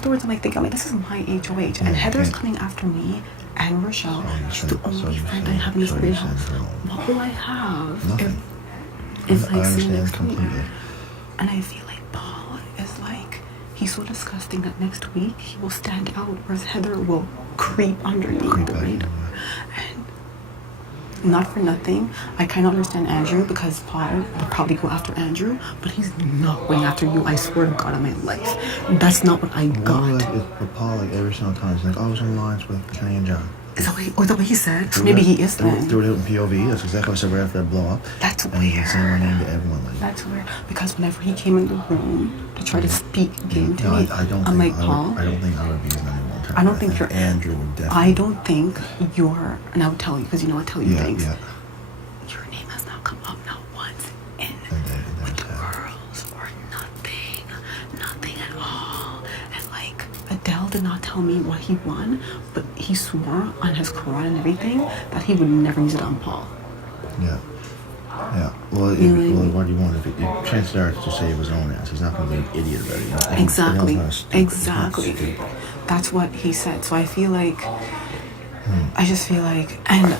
afterwards, I'm like thinking, this is my HOH, and Heather's coming after me and Rochelle. She's the only friend I have in this big house. What will I have? Nothing. If like I see understand next completely. week? And I feel like Paul is like, he's so disgusting that next week he will stand out, whereas Heather will creep underneath the radar. And not for nothing, I kind of understand Andrew, because Paul will probably go after Andrew, but he's not going after you. I swear to God on my life, that's not what I got. But Paul, like every single time, he's like, I was in alliance with Kenny and John. Is that what he said? Maybe he is then. Threw it out in POV. That's exactly what I said right after that blow up. That's weird. And he said my name to everyone. Like, that's weird, because whenever he came in the room to try to speak game to me, I'm like, Paul, I don't think I would be his name one time. I don't think you're Andrew would definitely. I don't think you're, and I'll tell you, because I tell you things. Yeah. Your name has not come up not once with the girls or nothing at all. And like Adele did not tell me what he won, but he swore on his Quran and everything that he would never use it on Paul. Yeah. Well, what do you want? If chances are to say it was own ass. He's not going to be an idiot about it. Exactly. That's what he said. So I feel like, I just feel like, and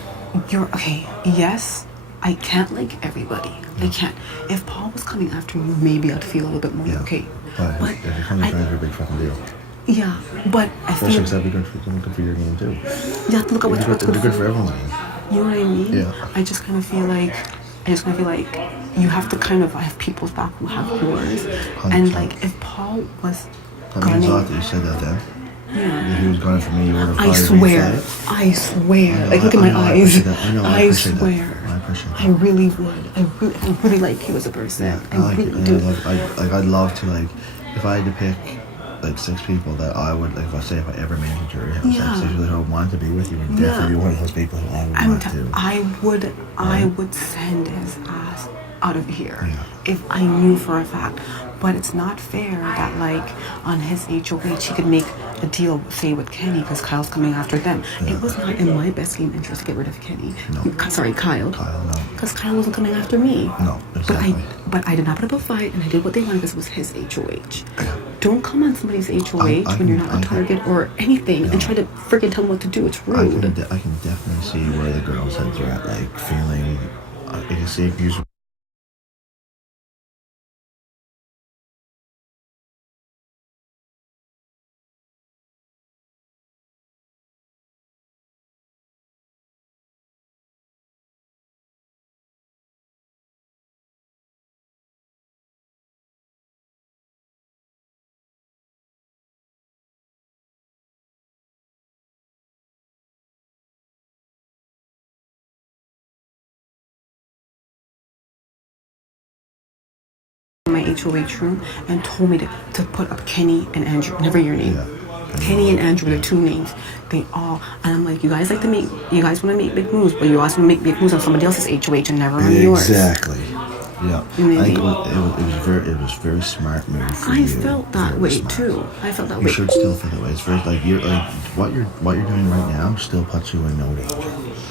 you're okay. Yes, I can't like everybody. I can't. If Paul was coming after you, maybe I'd feel a little bit more okay. But if you're coming after a big fucking deal. Yeah, but I feel. Especially that'd be good for your game too. You have to look at what's good for everyone's game. You know what I mean? Yeah. I just kind of feel like you have to kind of have people's back who have yours. 100%. And like if Paul was gunning, I thought you said that then. Yeah. If he was gunning for me, you would have. I swear. Like look at my eyes. I swear. I appreciate that. I really would. I really like you as a person. Yeah, I really do. I'd love to, like, if I had to pick like 6 people that I would, like, if I ever made a jury house, like 6 people that I would want to be with you would definitely be one of those people who I would want to. I would send his ass out of here if I knew for a fact. But it's not fair that, like, on his HOH, he could make a deal, say, with Kenny, because Kyle's coming after them. Yeah. It was not in my best game interest to get rid of Kenny. No. Sorry, Kyle. Kyle, no. Because Kyle wasn't coming after me. No, exactly. But I did not put up a fight, and I did what they wanted because it was his HOH. Yeah. Don't come on somebody's HOH when you're not a target or anything and try to freaking tell them what to do. It's rude. I can definitely see where the girls' heads are at, like, feeling, I can see abuse. My HOH room and told me to put up Kenny and Andrew, never your name. Kenny and Andrew are the 2 names. They all, and I'm like, you guys want to make big moves, but you also want to make big moves on somebody else's HOH and never on yours. Exactly. Yeah. I think it was very smart move for you. I felt that way too. I felt that way. You should still feel that way. It's very what you're doing right now still puts you in no danger.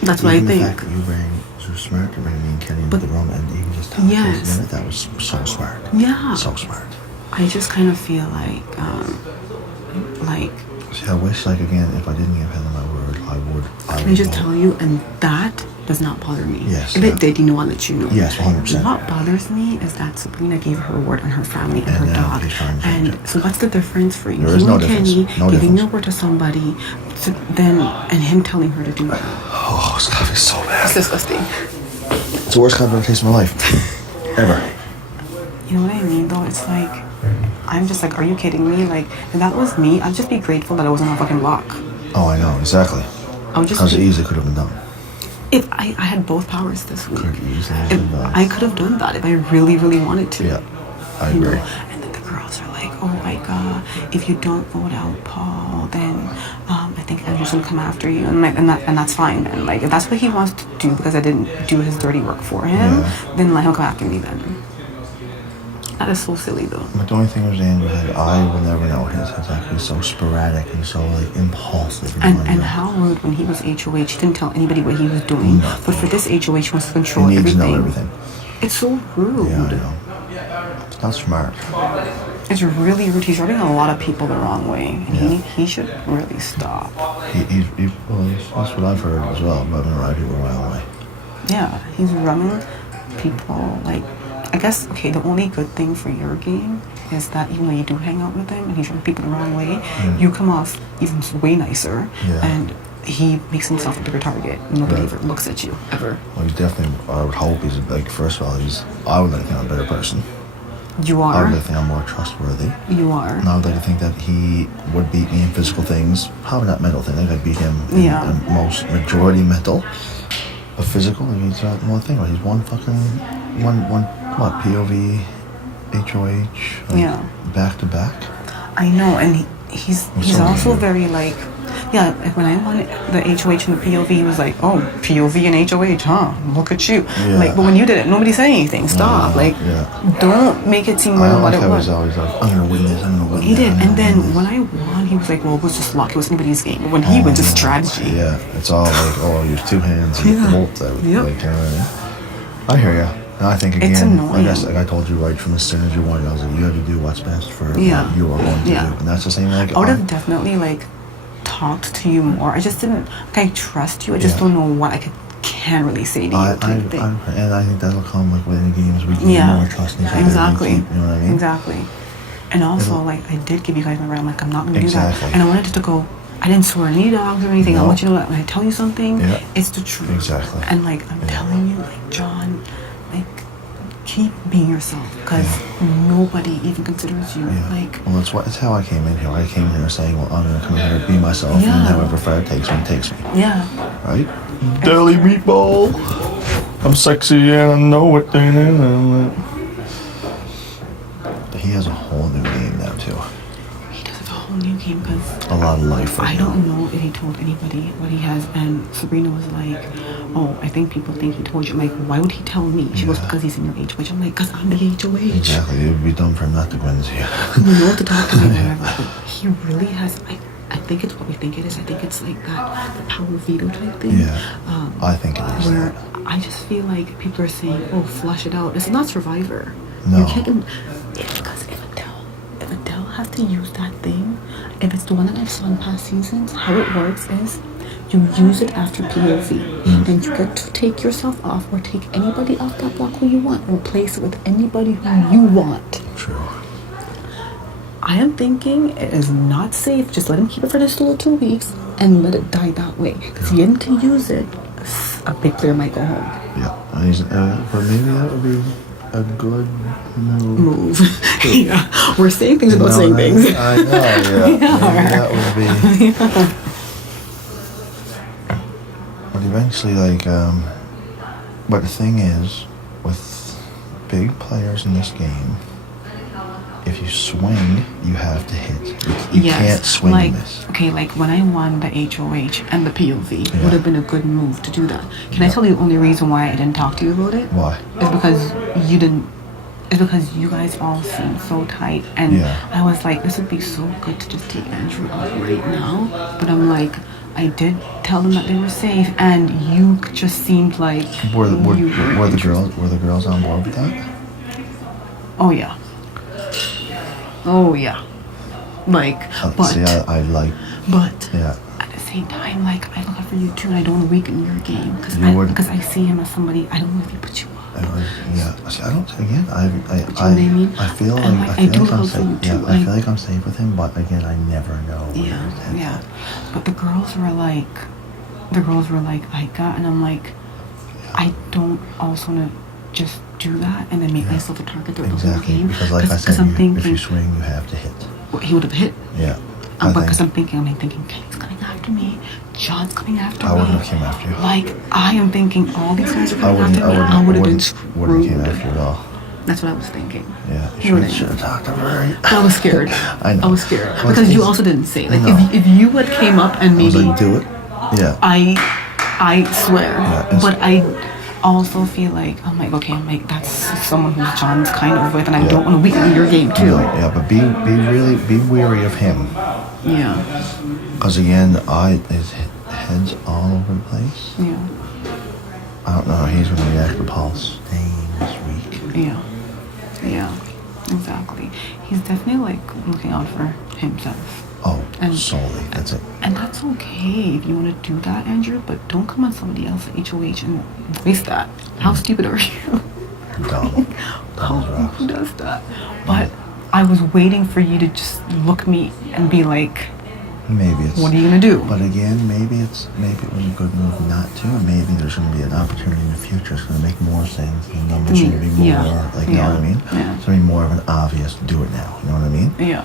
That's what I think. The fact that you rang so smart to bring me and Kenny into the room and even just talk to that was so smart. Yeah. So smart. I just kind of feel like See, I wish, like, again, if I didn't give Heather my word, I would. Can I just tell you, and that does not bother me. Yes. If it did, I'll let you know. Yes, 100%. What bothers me is that Sabrina gave her word on her family and her dog. And so what's the difference for you? There is no difference. Kenny giving your word to somebody, and him telling her to do that. Oh, it's gotta be so bad. It's disgusting. It's the worst kind of taste of my life. Ever. You know what I mean, though? It's like, I'm just like, are you kidding me? Like, if that was me, I'd just be grateful that I wasn't on a fucking block. Oh, I know, exactly. I would just How easy could have been done. If I had both powers this week, I could have done that if I really, really wanted to. Yeah, I agree. And then the girls are like, oh my God, if you don't vote out Paul, then I think Andrew's gonna come after you, and that's fine. And like, if that's what he wants to do because I didn't do his dirty work for him, then let him come after me then. That is so silly though. But the only thing was Andrew had, I will never know his. It's actually so sporadic and so like impulsive. And how rude when he was HOH. He didn't tell anybody what he was doing. Nothing. But for this HOH, he wants to control everything. He needs to know everything. It's so rude. Yeah, I know. It's not smart. It's really rude. He's rubbing a lot of people the wrong way. And Yeah. he should really stop. Well, that's what I've heard as well. Rubbing a lot of people the wrong way. Yeah, he's rubbing people, like, I guess, okay, the only good thing for your game is that even though you do hang out with him and he's rubbing people the wrong way, you come off even way nicer, and he makes himself a bigger target. Nobody ever looks at you, ever. Well, he's definitely, I would hope he's, like, first of all, I would like to think I'm a better person. You I are. would like to think I'm more trustworthy. You are. And I would like to think that he would beat me in physical things. Probably not mental things. I think I'd beat him in most majority mental. But physical, he's one thing. He's one POV, HOH, like, back to back. I know, and he's also very, like, like when I wanted the HOH and the POV, he was like, oh, POV and HOH, huh? Look at you. Like, but when you did it, nobody said anything. Stop. Don't make it seem more than what it was. I was always like, I'm going to win this, I'm going to win He that. did, and then when I won, he was like, well, it was just luck. It was anybody's game. But when he went to strategy. Yeah, it's all like, oh, you have two hands, you have the bolt out. I hear you. And I think, again, It's annoying. I guess, like I told you right from as soon as you won, I was like, you have to do what's best for what you are going to do. And that's the same, like, I would have definitely, like, talked to you more. I just didn't, like, I trust you. I just don't know what I can really say to you. And I think that'll come, like, within games. We get more trust in each other. Exactly. You know what I mean? Exactly. And also, like, I did give you guys my word. I'm like, I'm not going to do that. And I wanted to go, I didn't swear any dogs or anything. I want you to know that when I tell you something, it's the truth. Exactly. And, like, I'm telling you, like, John, like, keep being yourself, because nobody even considers you. Like, well, it's how I came in here. I came here saying, well, I'm going to come in here, be myself, and however far it takes me, takes me. Yeah. Right? Deli meatball. I'm sexy and I know it. He has a whole new game now, too. He does have a whole new game, because a lot of life right I now. don't know if he told anybody what he has, and Sabrina was like, oh, I think people think he told you. I'm like, why would he tell me? She goes, because he's in your HOH. I'm like, because I'm the HOH. Exactly. It would be dumb for him not to go into you. You know to talk to me, whatever. But he really has, I think it's what we think it is. I think it's like that, the power veto type thing. Yeah. I think it is. Where I just feel like people are saying, oh, flush it out. It's not Survivor. No. You can't, because if Adele has to use that thing, if it's the one that I saw in past seasons, how it works is you use it after POV, and you get to take yourself off or take anybody off that block who you want and replace it with anybody who you want. True. I am thinking it is not safe. Just let him keep it for just 2 weeks and let it die that way. Because getting to use it, a big player might go home. Yeah, but maybe that would be a good move. Yeah, we're saying things about saying things. I know, yeah. Maybe that would be. But eventually, like, but the thing is, with big players in this game, if you swing, you have to hit. You can't swing like, this. Okay, like when I won the HOH and the POV, would have been a good move to do that. Can I tell you the only reason why I didn't talk to you about it? Why? It's because you didn't. It's because you guys all seem so tight, and I was like, this would be so good to just take Andrew out right now. But I'm like, I did tell them that they were safe, and you just seemed like were the girls on board with that? Oh yeah. Oh yeah. Like, but see, I like. But yeah. At the same time, like, I look out for you too, and I don't want to weaken your game because I see him as somebody. I don't know if he put you up. See, I don't. Again, I you know what I mean? I feel like I feel like I'm safe. Yeah, I feel like I'm safe with him, but again, I never know. Yeah. But the girls were like, Ika, and I'm like, I don't also want to just do that and then make myself a target throughout the whole game. Because like I said, if you swing, you have to hit. Well, he would have hit. Yeah. Because I'm thinking, Kenny's coming after me. John's coming after me. I wouldn't have came after you. Like, I am thinking all these guys are coming after me. I would have been screwed. Wouldn't came after you at all. That's what I was thinking. Yeah, you should have talked to her. I was scared. I know. I was scared. Because you also didn't say. Like, if you had came up and maybe... I was like, do it. Yeah. I swear. Yeah, but I also feel like, that's someone who John's kind of with, and I don't want to weaken your game too. Yeah, but be wary of him. Yeah. Because again, his head's all over the place. Yeah. I don't know how he's going to react to Paul's staying this week. Yeah. Exactly. He's definitely like looking out for himself. Oh, solely. That's it. And that's okay if you want to do that, Andrew, but don't come on somebody else at HOH and voice that. How stupid are you? Dumb. Who does that? But I was waiting for you to just look me and be like, maybe it's... what are you going to do? But again, maybe it was a good move not to, and maybe there's going to be an opportunity in the future. It's going to make more sense, and the numbers are going to be more, you know what I mean? Yeah. It's going to be more of an obvious do it now, you know what I mean? Yeah.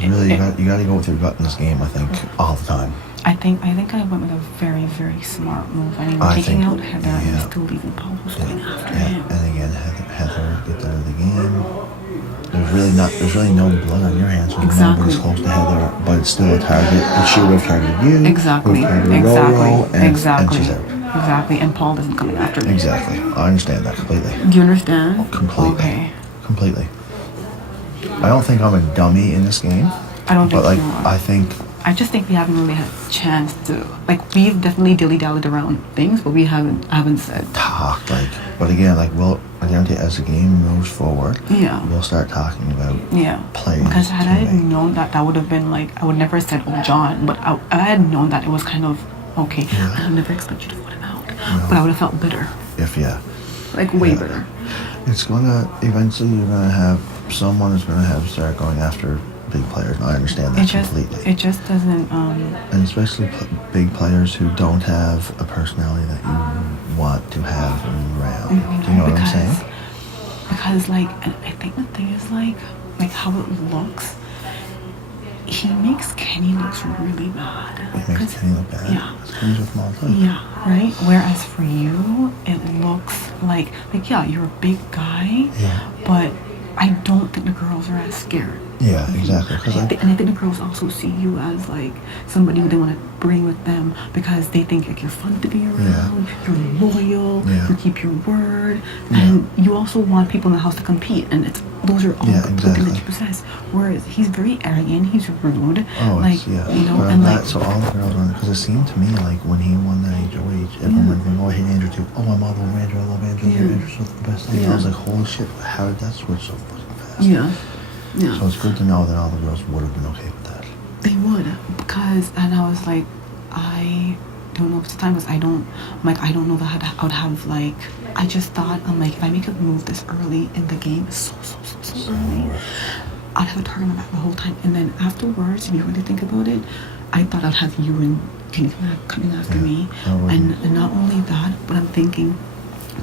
Really, you got to go with your gut in this game, I think, all the time. I think I went with a very, very smart move. I mean, taking out Heather and still leaving Paul was going after him. And again, Heather gets out of the game. There's really no blood on your hands. So nobody's close to Heather, but it's still a target. And she would have targeted you. Exactly. And she's out. Exactly. And Paul isn't coming after me. Exactly. I understand that completely. Do you understand? Oh, completely. Okay. Completely. I don't think I'm a dummy in this game. I don't think so. But you are. I just think we haven't really had a chance to, like, we've definitely dilly-dallied around things, but we haven't said. Talked, like, but again, like, I guarantee as the game moves forward, we'll start talking about plays. Because had I known that would have been, like, I would never have said, oh, John, but I had known that it was kind of, okay, I would never expect you to vote him out, but I would have felt bitter. Like, way bitter. It's eventually you're gonna have, someone is gonna have to start going after big players, and I understand that completely. It just doesn't... and especially big players who don't have a personality that you want to have around. Do you know what I'm saying? Because, like, and I think the thing is, like how it looks, he makes Kenny look really bad. He makes Kenny look bad? Yeah. Kenny's with him all the time. Yeah, right? Whereas for you, it looks like yeah, you're a big guy, but I don't think the girls are as scared. Yeah, exactly. And I think the girls also see you as like somebody who they want to bring with them because they think like you're fun to be around, you're loyal, you keep your word, and you also want people in the house to compete, and those are all the things that you possess. Whereas he's very arrogant, he's rude, you know, but and like so all the girls want, because it seemed to me like when he won that HOH, everyone went going, oh, I hate Andrew too. Oh, I'm all over Andrew, I love Andrew. Andrew's the best thing. I was like, holy shit, how did that switch so fucking fast? Yeah. So it's good to know that all the girls would have been okay with that. They would, because, and I was like, I don't know if it's the time, because I don't know that I would have, like, I just thought, I'm like, if I make a move this early in the game, so early, I'd have a target on that the whole time. And then afterwards, if you really think about it, I thought I'd have you and Kenny coming after me. And not only that, but I'm thinking,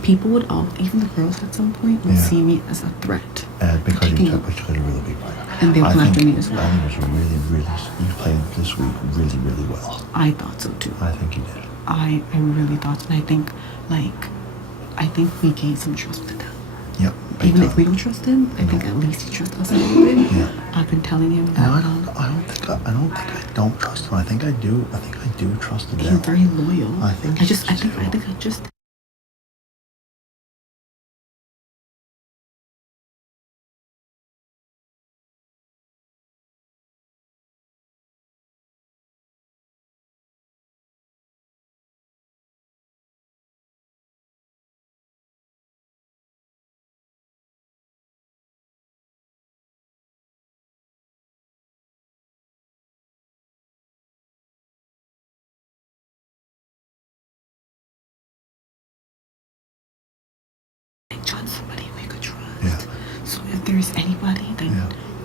people would even the girls at some point would see me as a threat. Because you took a really big player. And they would come after me as well. I think it was you played this week really, really well. I thought so too. I think you did. I really thought so. And I think we gained some trust with him. Yep. Even if we don't trust him, I think at least he trusts us a little bit. Yeah. I've been telling him that. No, I don't think I don't trust him. I think I do trust him. He's very loyal. I think I just John's somebody we could trust. Yeah. So if there's anybody, then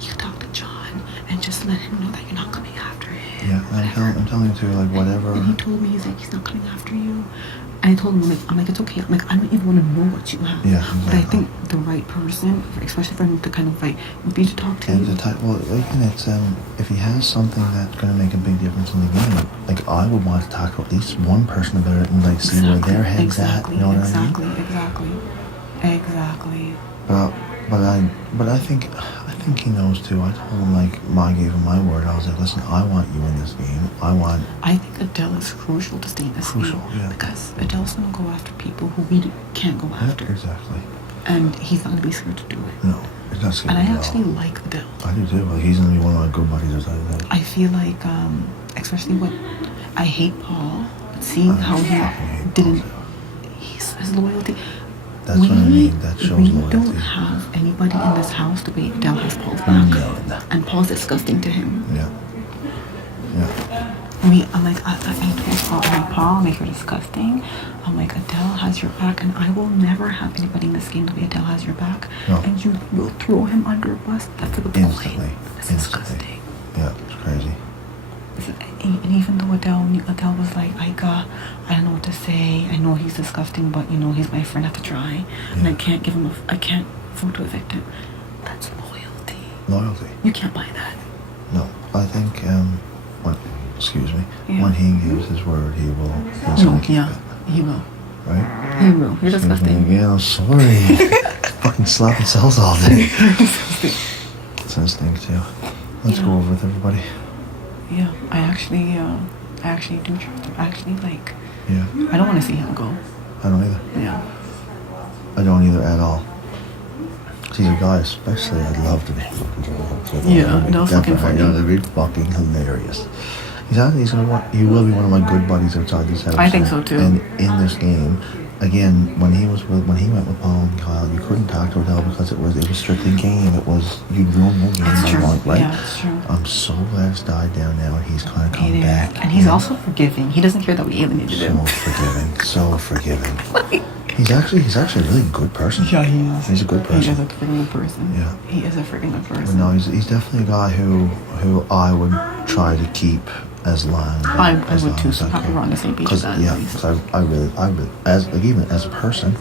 you talk to John and just let him know that you're not coming after him. Yeah, I'm telling you too, like whatever. And he told me, he's like, he's not coming after you. And I told him, I'm like, it's okay. I'm like, I don't even want to know what you have. Yeah, exactly. But I think the right person, especially for him to kind of like, be to talk to. And it's if he has something that's going to make a big difference in the game, like I would want to talk to at least one person about it and like see where their head's at. You know what I mean? Exactly. But I think he knows too. I told him, like, I gave him my word. I was like, listen, I want you in this game. I think Adele is crucial to stay in this game. Yeah. Because Adele's going to go after people who we can't go after. Exactly. And he's not going to be scared to do it. No, he's not scared. And I actually like Adele. I do too. Like, he's going to be one of my good buddies. I feel like, especially I hate Paul, but seeing how he didn't, his loyalty. That's what I mean. That shows we loyalty. don't have anybody in this house the way Adele has Paul's back. None. And Paul's disgusting to him. Yeah. I'm like, I told Paul, I'm like, Paul, I'm like, you're disgusting. I'm like, Adele has your back, and I will never have anybody in this game the way Adele has your back. No. And you will throw him under a bus. That's a good Instantly. point. That's disgusting. Yeah, it's crazy. And even though Adele was like, I don't know what to say. I know he's disgusting, but you know he's my friend. I have to try, and I can't give him I can't vote to evict him. That's loyalty. Loyalty. You can't buy that. No, I think excuse me. Yeah. When he gives his word, he's gonna keep it. He will. Right? He will. You're Excuse me disgusting. again, I'm sorry. Fucking slapping cells all day. It's an instinct, yeah. Let's go over with everybody. Yeah, I actually do trust him. Actually, like, Yeah. I don't want to see him go. I don't either. Yeah. I don't either at all. He's a guy, especially, I'd love to be. Yeah, that was fucking funny. That'd be fucking hilarious. He will be one of my good buddies outside this house. I think so too. And in this game, again, when he went with Paul and Kyle, you couldn't talk to Adele because it was strictly game. It was you'd ruin the game. It's true. Right? Yeah, it's true. I'm so glad it's died down now, and he's kind of come back. And he's also forgiving. He doesn't care that we alienated so him. forgiving, so forgiving. He's actually a really good person. Yeah, he is. He's a good person. He is a freaking good person. Yeah. He is a freaking good person. But no, he's definitely a guy who I would try to keep as long. I would too. So probably we're on the same page with that. Because I really, even as a person,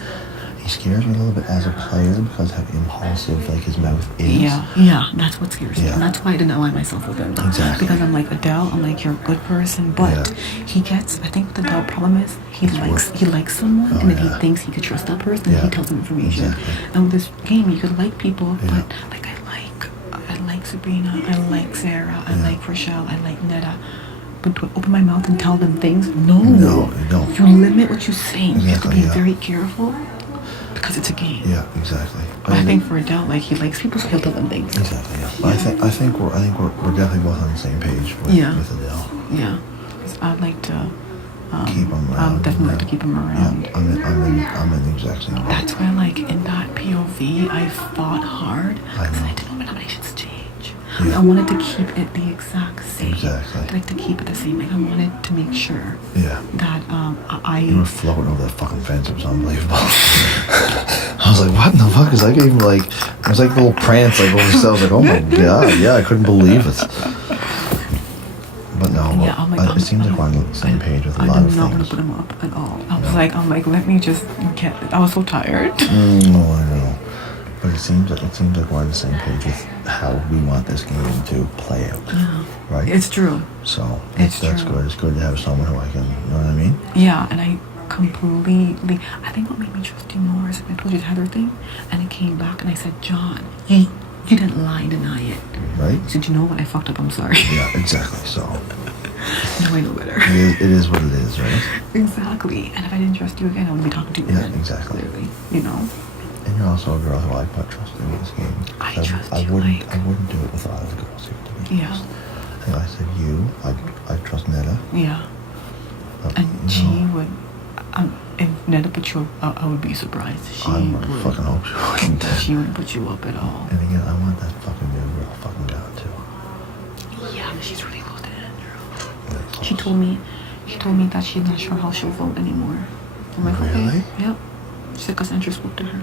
he scares me a little bit as a player because of how impulsive his mouth is. Yeah, that's what scares me. Yeah. And that's why I didn't align myself with him. Exactly. Because I'm like, Adele, I'm like, you're a good person, but he gets, I think what the Adele problem is, he likes someone, and then he thinks he could trust that person, and he tells them information. Exactly. And with this game, you could like people, but like I like Sabrina, I like Sarah, I like Rochelle, I like Netta. But to open my mouth and tell them things? No, you don't. You limit what you say. You have to be Exactly, very careful because it's a game. Yeah, exactly. But I think for Adele, he likes people, so he'll tell them things. Exactly. Yeah. But I think we're definitely both on the same page with Adele. Yeah. 'Cause I'd like to keep him around. I would definitely like to keep him around. Yeah, I'm in the exact same. That's why, in that POV, I fought hard because I didn't want my nominations to change. Yeah. I wanted to keep it the exact same. Exactly. I'd like to keep it the same. I wanted to make sure that You were floating over that fucking fence. It was unbelievable. I was like, what in the fuck? Is that even it was like a little prance over the I was like, oh my god, yeah, I couldn't believe it. But no, it seems like we're on the same page with a lot of things. I did not want to put him up at all. I'm like, let me just get it. I was so tired. No, I know. But it seems like we're on the same page with how we want this game to play out. Yeah. Right? It's true. So that's good. It's good to have someone who I can, you know what I mean? Yeah, and I think what made me trust you more is when I told you the Heather thing, and it came back, and I said, John, you didn't lie and deny it. Right? He said, you know what, I fucked up, I'm sorry. Yeah, exactly. So now I know better. It is what it is, right? Exactly. And if I didn't trust you again, I wouldn't be talking to you again. Yeah, exactly. Clearly, you know. And you're also a girl who I put trust in this game. I trust I you, wouldn't do it with other girls here, to be honest. And I said I trust Netta. Yeah. And she would, if Netta put you up, I would be surprised. I would fucking hope she wouldn't. She wouldn't put you up at all. And again, I want that fucking new girl fucking gone too. Yeah, but she's really close to Andrew. She told me that she's not sure how she'll vote anymore. I'm like, really? Okay. Yep. She said because Andrew spoke to her.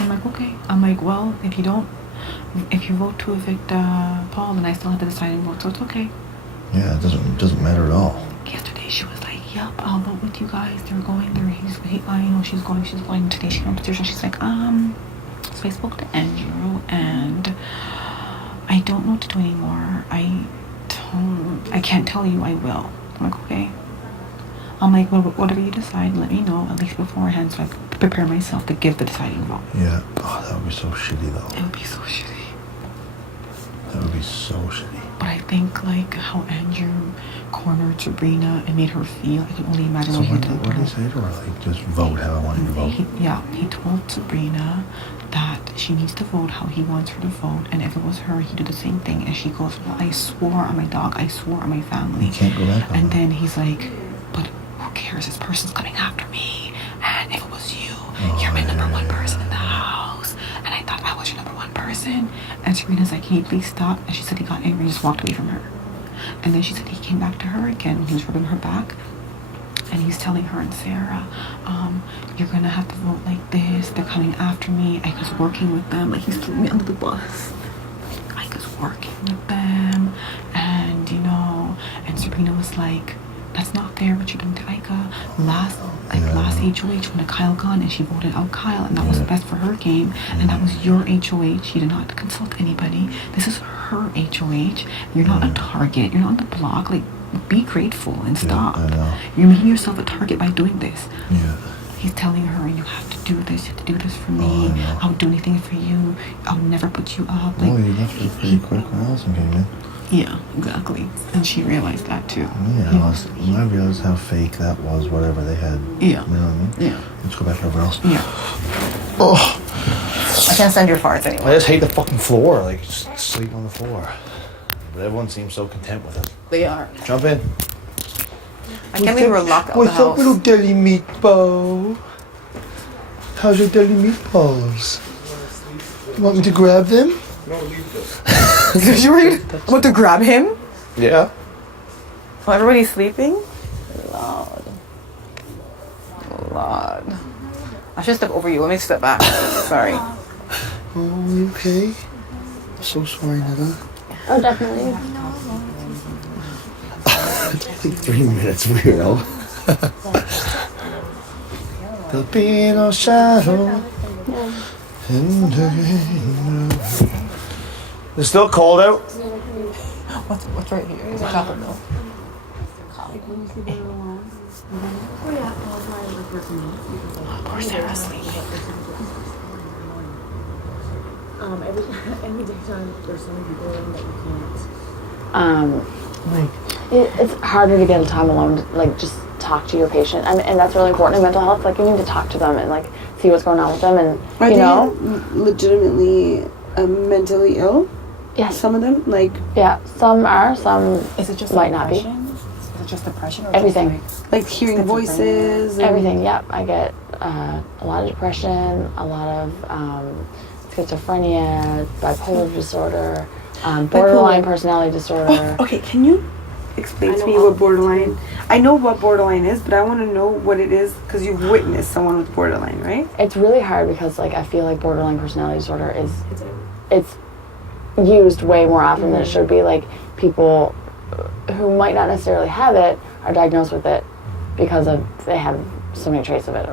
I'm like, okay. I'm like, well, if you vote to evict Paul, then I still have the deciding vote, so it's okay. Yeah, it doesn't matter at all. Yesterday she was like, yep, I'll vote with you guys. They're going there. She's going. Today she comes to and she's like, so I spoke to Andrew and I don't know what to do anymore. I can't tell you I will. I'm like, okay. I'm like, well, whatever you decide, let me know at least beforehand so I can prepare myself to give the deciding vote. Yeah. Oh, that would be so shitty though. It would be so shitty. That would be so shitty. But I think how Andrew cornered Sabrina and made her feel, I can only imagine So what he what did. did he say to her? Just vote how I want you to vote? He told Sabrina that she needs to vote how he wants her to vote, and if it was her, he'd do the same thing. And she goes, well, I swore on my dog, I swore on my family. You can't go back on And that. then he's like, but who cares? This person's coming after me. And if it was you, you're my number one person in the house, and I thought I was your number one person. And Serena's like, can you please stop? And she said he got angry and just walked away from her. And then she said he came back to her again. He was rubbing her back. And he's telling her and Sarah, you're gonna have to vote like this. They're coming after me. Ika's working with them. Like, he's throwing me under the bus. Ika's working with them. And, you know, and Serena was like, that's not fair what you're doing to Ika. Last HOH when Kyle gone and she voted out Kyle, and that was best for her game, and that was your HOH. You did not consult anybody. This is her HOH. You're not a target. You're not on the block. Like, be grateful and stop. I know. You're making yourself a target by doing this. Yeah. He's telling her, you have to do this. You have to do this for me. I'll do anything for you. I'll never put you up. Like, he left her pretty quick when Allison came in. Yeah, exactly. And she realized that too. Yeah, I realized how fake that was, whatever they had. Yeah. You know what I mean? Yeah. Let's go back to everyone else. Yeah. Oh. I can't stand your farts anymore. I just hate the fucking floor. Like, just sleep on the floor. But everyone seems so content with it. They are. Jump in. I can't believe we're locked out of the What's up, house. little deli meatball? How's your deli meatballs? You want me to grab them? No, leave this. I'm about to grab him? Yeah. While everybody's sleeping? Lord. I should step over you. Let me step back. Sorry. Oh, you okay? I'm so sorry, Netta. Oh, definitely. It's only 3 minutes, weirdo. There'll be no shadow in the... It's still cold out. What's right here? Is it chocolate milk? Poor Sarah sleeping. Every time there's so many people in that you can't. It's harder to get a time alone to, like, just talk to your patient, and that's really important in mental health. Like, you need to talk to them and, like, see what's going on with them, and Are you they know, legitimately mentally ill? yes, Some of them, like yeah, some are, some Is it just might not be. depression? Is it just depression? Or Everything. Just hearing voices. And Everything. Yep, I get a lot of depression, a lot of schizophrenia, bipolar disorder, borderline personality disorder. Okay, can you explain to me what borderline? I know what borderline is, but I want to know what it is because you've witnessed someone with borderline, right? It's really hard because, like, I feel like borderline personality disorder it's used way more often than it should be. Like, people who might not necessarily have it are diagnosed with it because they have so many traits of it.